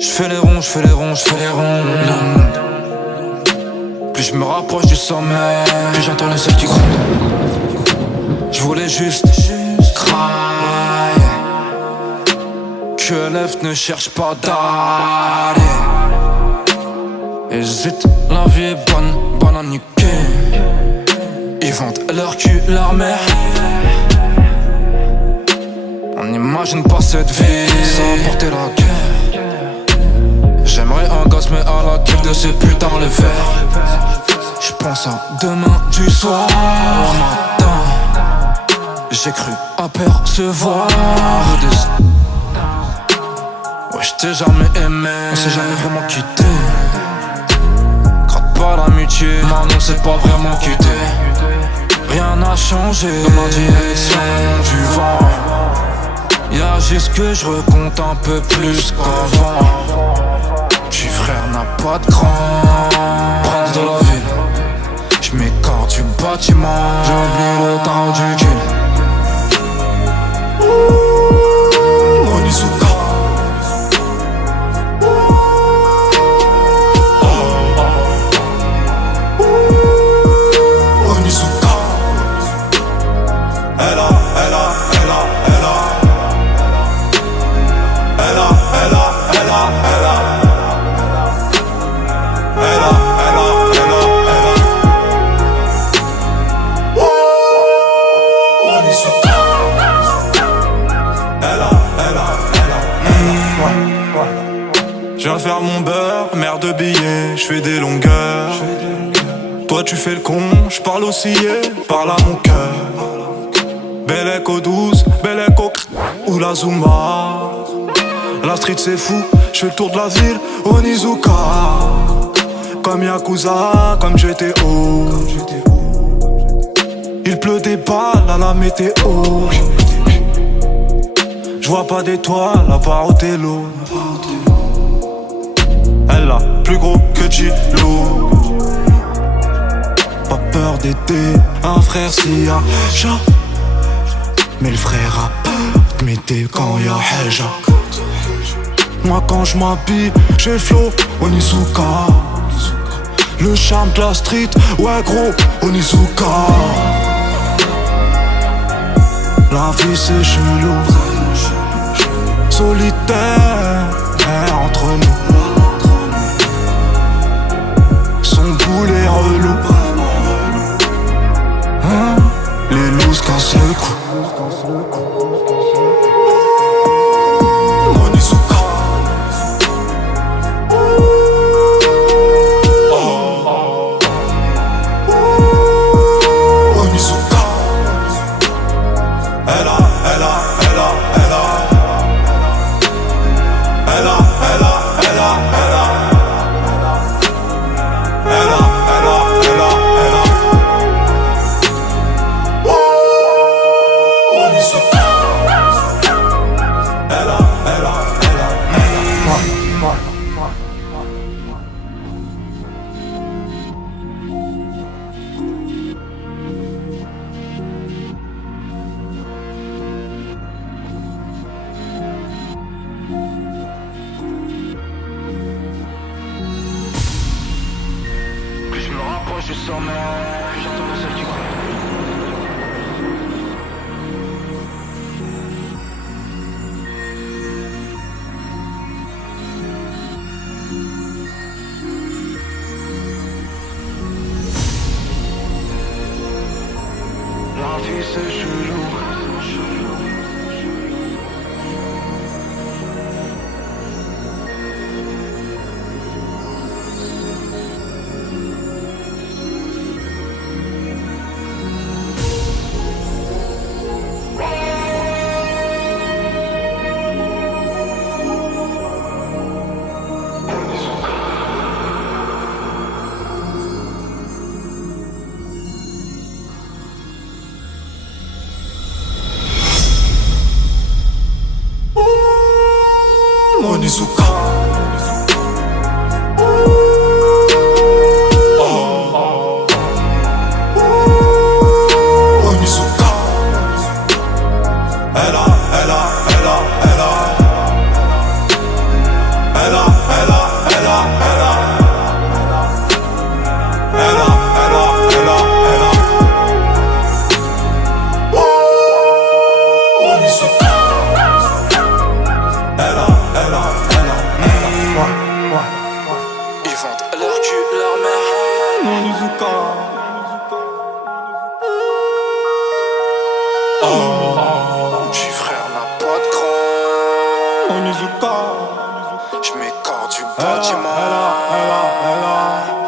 J'fais les ronds, j'fais les ronds, j'fais les ronds. Plus je me rapproche du sommet, plus j'entends les seuls qui grondent. J'voulais juste cry. Que l'œuf ne cherche pas d'aller. Hésite, la vie est bonne, bonne à niquer. Ils vendent leur cul, leur mère. On n'imagine pas cette vie sans porter la guerre. J'aimerais un gosse mais à la gueule de ces putains les verts. J'pense à demain du soir au matin. J'ai cru apercevoir le destin. Ouais j't'ai jamais aimé, on s'est jamais vraiment quitté. Gratte pas l'amitié, non on s'est pas vraiment quitté. Rien n'a changé dans ma direction du vent. Y'a juste que je recompte un peu plus qu'avant. Petit frère n'a pas de cran. Prince de la ville, j'm'écarte du bâtiment. J'oublie le temps du kill. Onizuka. Onizuka. Ella. Je viens faire mon beurre, mère de billets, je fais des longueurs. Toi tu fais le con, je parle oscillé, parle à mon cœur. Belle écho douce, belle écho ou la Zumba. La street c'est fou, je fais le tour de la ville, Onizuka. Comme Yakuza, comme GTO. Il pleut des balles à la météo. Je vois pas d'étoiles à part Othello. Elle a plus gros que Gilo. Pas peur d'aider un frère s'il y a chat. Mais le frère a peur de m'aider quand y'a Heja. Moi quand je m'habille, j'ai flow Onizuka. Le charme de la street, ouais gros Onizuka. La vie c'est chelou, solitaire entre nous. Son boulet relou, hein? Les loups cassent le cou. Onizuka. Onizuka. Elle a Plus je me rapproche du sommet, plus j'entends le seul qui compte. La vie c'est chelou. Onizuka. Onizuka. Elle a Mizuka. J'm'écarte du Elle a, bâtiment. elle a, elle a, elle a